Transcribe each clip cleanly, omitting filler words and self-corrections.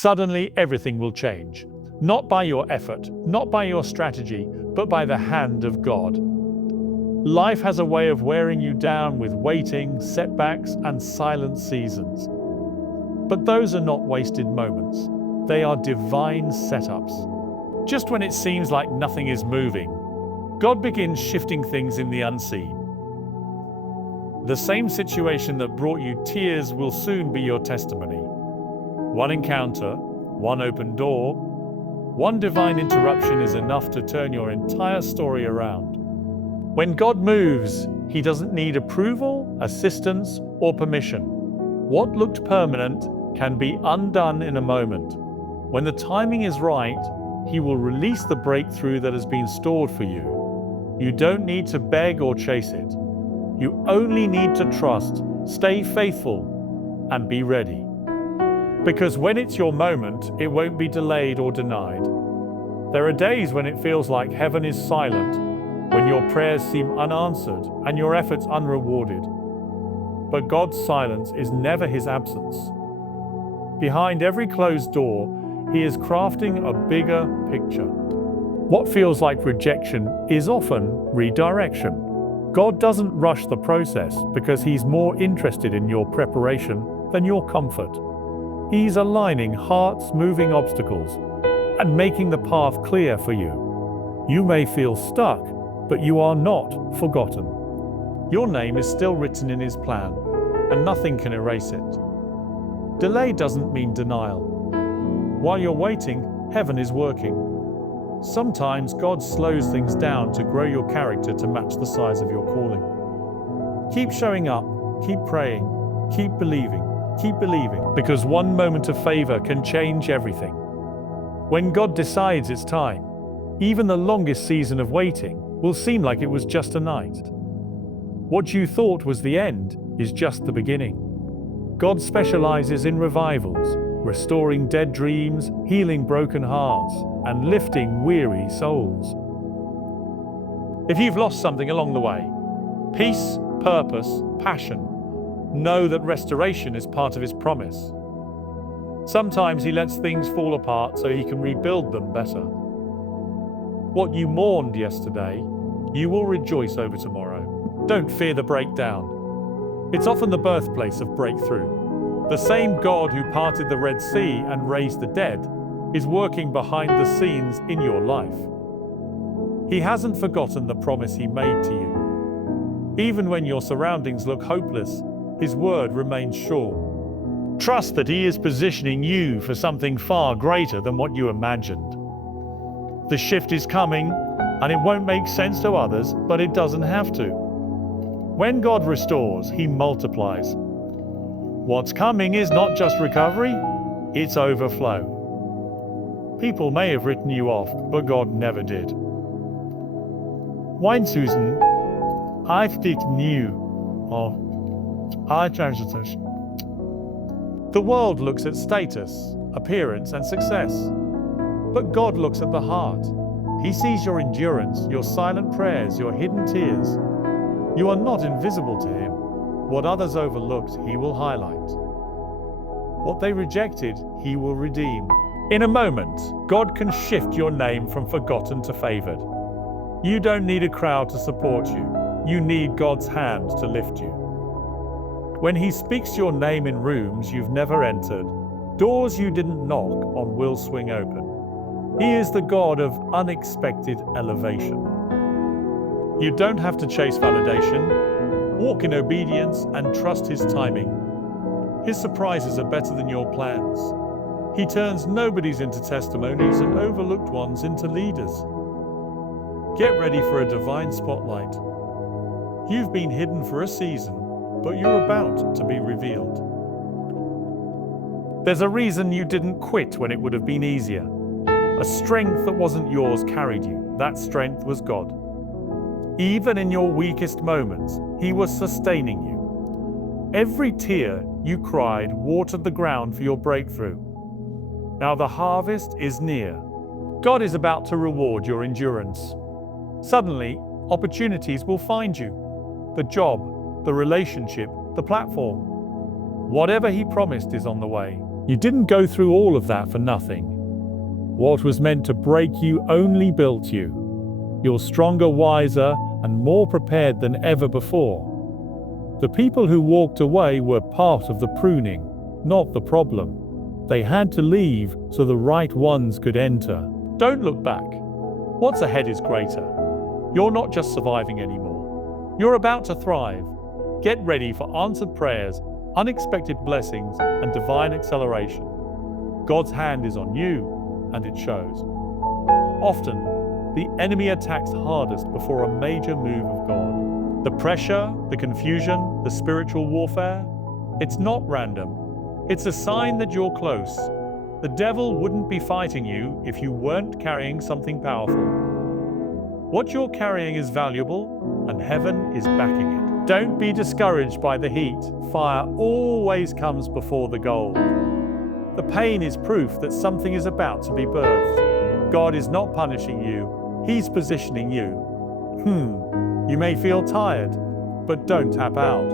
Suddenly, everything will change. Not by your effort, not by your strategy, but by the hand of God. Life has a way of wearing you down with waiting, setbacks, and silent seasons. But those are not wasted moments. They are divine setups. Just when it seems like nothing is moving, God begins shifting things in the unseen. The same situation that brought you tears will soon be your testimony. One encounter, one open door, one divine interruption is enough to turn your entire story around. When God moves, He doesn't need approval, assistance, or permission. What looked permanent can be undone in a moment. When the timing is right, He will release the breakthrough that has been stored for you. You don't need to beg or chase it. You only need to trust, stay faithful, and be ready. Because when it's your moment, it won't be delayed or denied. There are days when it feels like heaven is silent, when your prayers seem unanswered and your efforts unrewarded. But God's silence is never His absence. Behind every closed door, He is crafting a bigger picture. What feels like rejection is often redirection. God doesn't rush the process because He's more interested in your preparation than your comfort. He's aligning hearts, moving obstacles, and making the path clear for you. You may feel stuck, but you are not forgotten. Your name is still written in His plan, and nothing can erase it. Delay doesn't mean denial. While you're waiting, heaven is working. Sometimes God slows things down to grow your character to match the size of your calling. Keep showing up, keep praying, keep believing, because one moment of favor can change everything. When God decides it's time, even the longest season of waiting will seem like it was just a night. What you thought was the end is just the beginning. God specializes in revivals, restoring dead dreams, healing broken hearts, and lifting weary souls. If you've lost something along the way, peace, purpose, passion, know that restoration is part of His promise. Sometimes He lets things fall apart so He can rebuild them better. What you mourned yesterday, you will rejoice over tomorrow. Don't fear the breakdown. It's often the birthplace of breakthrough. The same God who parted the Red Sea and raised the dead is working behind the scenes in your life. He hasn't forgotten the promise He made to you. Even when your surroundings look hopeless, His word remains sure. Trust that He is positioning you for something far greater than what you imagined. The shift is coming, and it won't make sense to others, but it doesn't have to. When God restores, He multiplies. What's coming is not just recovery, it's overflow. People may have written you off, but God never did. Wine Susan, I speak new of our transition. The world looks at status, appearance, and success. But God looks at the heart. He sees your endurance, your silent prayers, your hidden tears. You are not invisible to Him. What others overlooked, He will highlight. What they rejected, He will redeem. In a moment, God can shift your name from forgotten to favored. You don't need a crowd to support you. You need God's hand to lift you. When He speaks your name in rooms you've never entered, doors you didn't knock on will swing open. He is the God of unexpected elevation. You don't have to chase validation. Walk in obedience and trust His timing. His surprises are better than your plans. He turns nobodies into testimonies and overlooked ones into leaders. Get ready for a divine spotlight. You've been hidden for a season, but you're about to be revealed. There's a reason you didn't quit when it would have been easier. A strength that wasn't yours carried you. That strength was God. Even in your weakest moments, He was sustaining you. Every tear you cried watered the ground for your breakthrough. Now the harvest is near. God is about to reward your endurance. Suddenly, opportunities will find you. The job, the relationship, the platform. Whatever He promised is on the way. You didn't go through all of that for nothing. What was meant to break you only built you. You're stronger, wiser, and more prepared than ever before. The people who walked away were part of the pruning, not the problem. They had to leave so the right ones could enter. Don't look back. What's ahead is greater. You're not just surviving anymore. You're about to thrive. Get ready for answered prayers, unexpected blessings, and divine acceleration. God's hand is on you, and it shows. Often, the enemy attacks hardest before a major move of God. The pressure, the confusion, the spiritual warfare, it's not random. It's a sign that you're close. The devil wouldn't be fighting you if you weren't carrying something powerful. What you're carrying is valuable, and heaven is backing it. Don't be discouraged by the heat. Fire always comes before the gold. The pain is proof that something is about to be birthed. God is not punishing you, He's positioning you. You may feel tired, but don't tap out.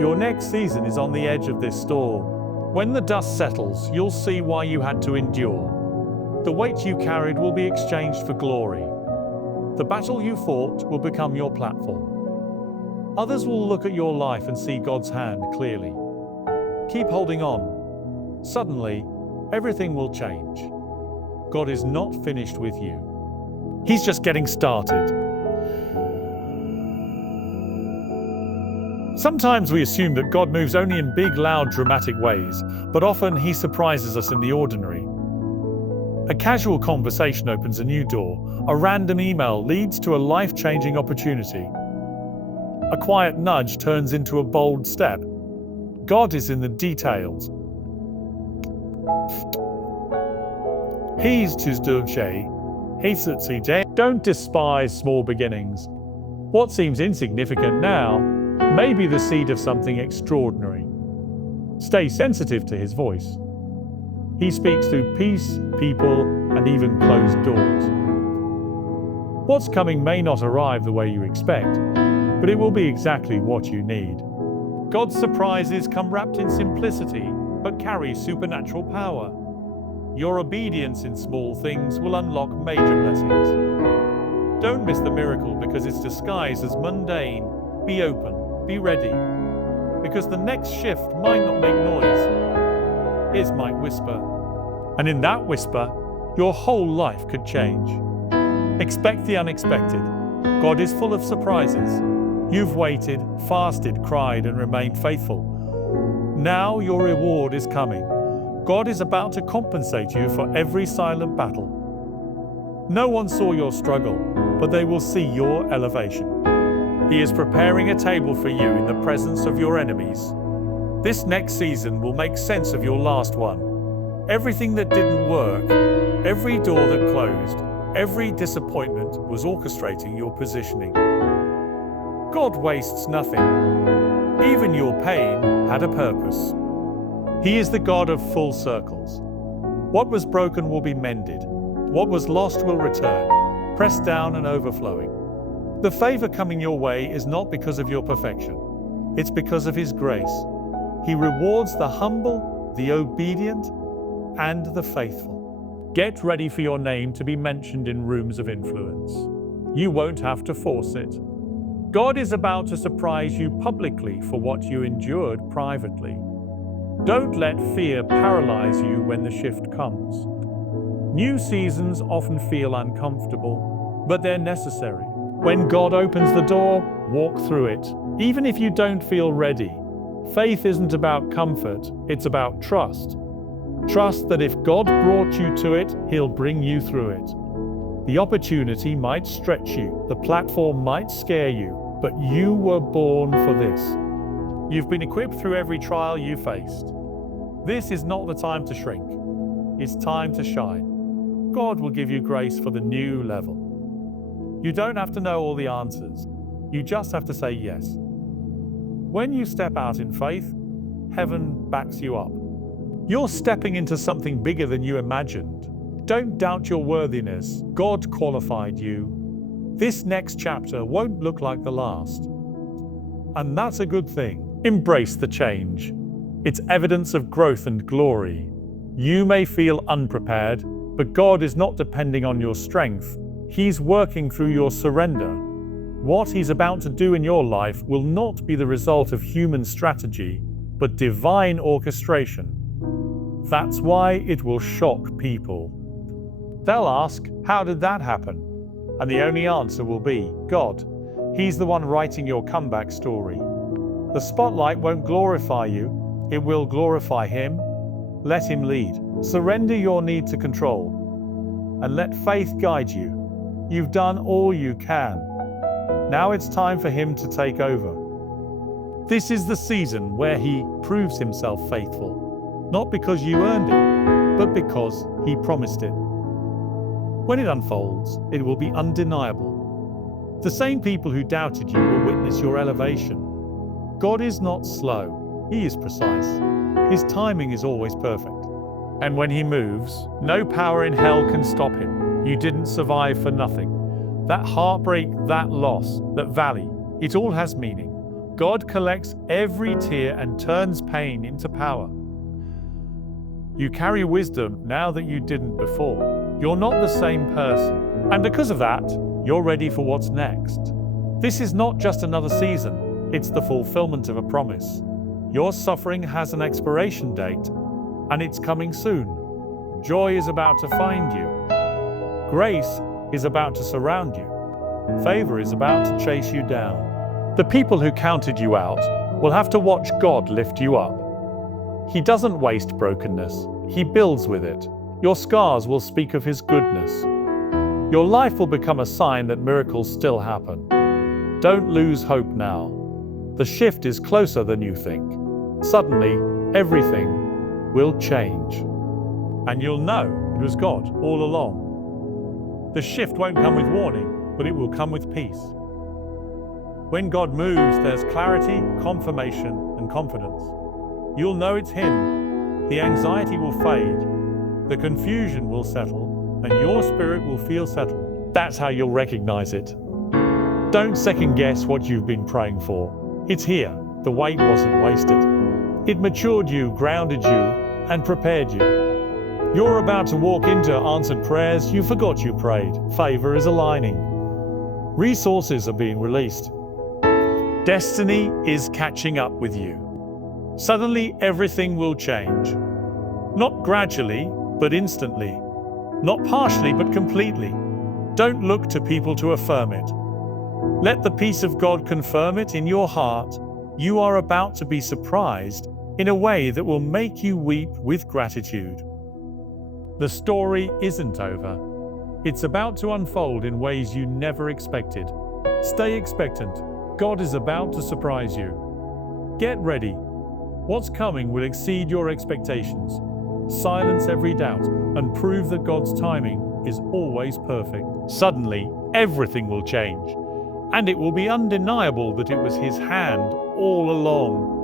Your next season is on the edge of this storm. When the dust settles, you'll see why you had to endure. The weight you carried will be exchanged for glory. The battle you fought will become your platform. Others will look at your life and see God's hand clearly. Keep holding on. Suddenly, everything will change. God is not finished with you. He's just getting started. Sometimes we assume that God moves only in big, loud, dramatic ways, but often He surprises us in the ordinary. A casual conversation opens a new door. A random email leads to a life-changing opportunity. A quiet nudge turns into a bold step. God is in the details. Don't despise small beginnings. What seems insignificant now may be the seed of something extraordinary. Stay sensitive to His voice. He speaks through peace, people, and even closed doors. What's coming may not arrive the way you expect, but it will be exactly what you need. God's surprises come wrapped in simplicity, but carry supernatural power. Your obedience in small things will unlock major blessings. Don't miss the miracle because it's disguised as mundane. Be open, be ready, because the next shift might not make noise. It might whisper. And in that whisper, your whole life could change. Expect the unexpected. God is full of surprises. You've waited, fasted, cried, and remained faithful. Now your reward is coming. God is about to compensate you for every silent battle. No one saw your struggle, but they will see your elevation. He is preparing a table for you in the presence of your enemies. This next season will make sense of your last one. Everything that didn't work, every door that closed, every disappointment was orchestrating your positioning. God wastes nothing. Even your pain had a purpose. He is the God of full circles. What was broken will be mended. What was lost will return, pressed down and overflowing. The favor coming your way is not because of your perfection. It's because of His grace. He rewards the humble, the obedient, and the faithful. Get ready for your name to be mentioned in rooms of influence. You won't have to force it. God is about to surprise you publicly for what you endured privately. Don't let fear paralyze you when the shift comes. New seasons often feel uncomfortable, but they're necessary. When God opens the door, walk through it, even if you don't feel ready. Faith isn't about comfort, it's about trust. Trust that if God brought you to it, He'll bring you through it. The opportunity might stretch you, the platform might scare you, but you were born for this. You've been equipped through every trial you faced. This is not the time to shrink. It's time to shine. God will give you grace for the new level. You don't have to know all the answers. You just have to say yes. When you step out in faith, heaven backs you up. You're stepping into something bigger than you imagined. Don't doubt your worthiness. God qualified you. This next chapter won't look like the last. And that's a good thing. Embrace the change. It's evidence of growth and glory. You may feel unprepared, but God is not depending on your strength. He's working through your surrender. What He's about to do in your life will not be the result of human strategy, but divine orchestration. That's why it will shock people. They'll ask, how did that happen? And the only answer will be, God. He's the one writing your comeback story. The spotlight won't glorify you, it will glorify Him. Let Him lead. Surrender your need to control, and let faith guide you. You've done all you can. Now it's time for Him to take over. This is the season where He proves Himself faithful, not because you earned it, but because He promised it. When it unfolds, it will be undeniable. The same people who doubted you will witness your elevation. God is not slow, He is precise. His timing is always perfect. And when He moves, no power in hell can stop Him. You didn't survive for nothing. That heartbreak, that loss, that valley, it all has meaning. God collects every tear and turns pain into power. You carry wisdom now that you didn't before. You're not the same person. And because of that, you're ready for what's next. This is not just another season, it's the fulfillment of a promise. Your suffering has an expiration date, and it's coming soon. Joy is about to find you. Grace is about to surround you. Favor is about to chase you down. The people who counted you out will have to watch God lift you up. He doesn't waste brokenness, He builds with it. Your scars will speak of His goodness. Your life will become a sign that miracles still happen. Don't lose hope now. The shift is closer than you think. Suddenly, everything will change. And you'll know it was God all along. The shift won't come with warning, but it will come with peace. When God moves, there's clarity, confirmation, and confidence. You'll know it's Him. The anxiety will fade. The confusion will settle, and your spirit will feel settled. That's how you'll recognize it. Don't second guess what you've been praying for. It's here. The wait wasn't wasted. It matured you, grounded you, and prepared you. You're about to walk into answered prayers you forgot you prayed. Favor is aligning. Resources are being released. Destiny is catching up with you. Suddenly, everything will change. Not gradually, but instantly. Not partially, but completely. Don't look to people to affirm it. Let the peace of God confirm it in your heart. You are about to be surprised in a way that will make you weep with gratitude. The story isn't over. It's about to unfold in ways you never expected. Stay expectant. God is about to surprise you. Get ready. What's coming will exceed your expectations. Silence every doubt and prove that God's timing is always perfect. Suddenly, everything will change, and it will be undeniable that it was His hand all along.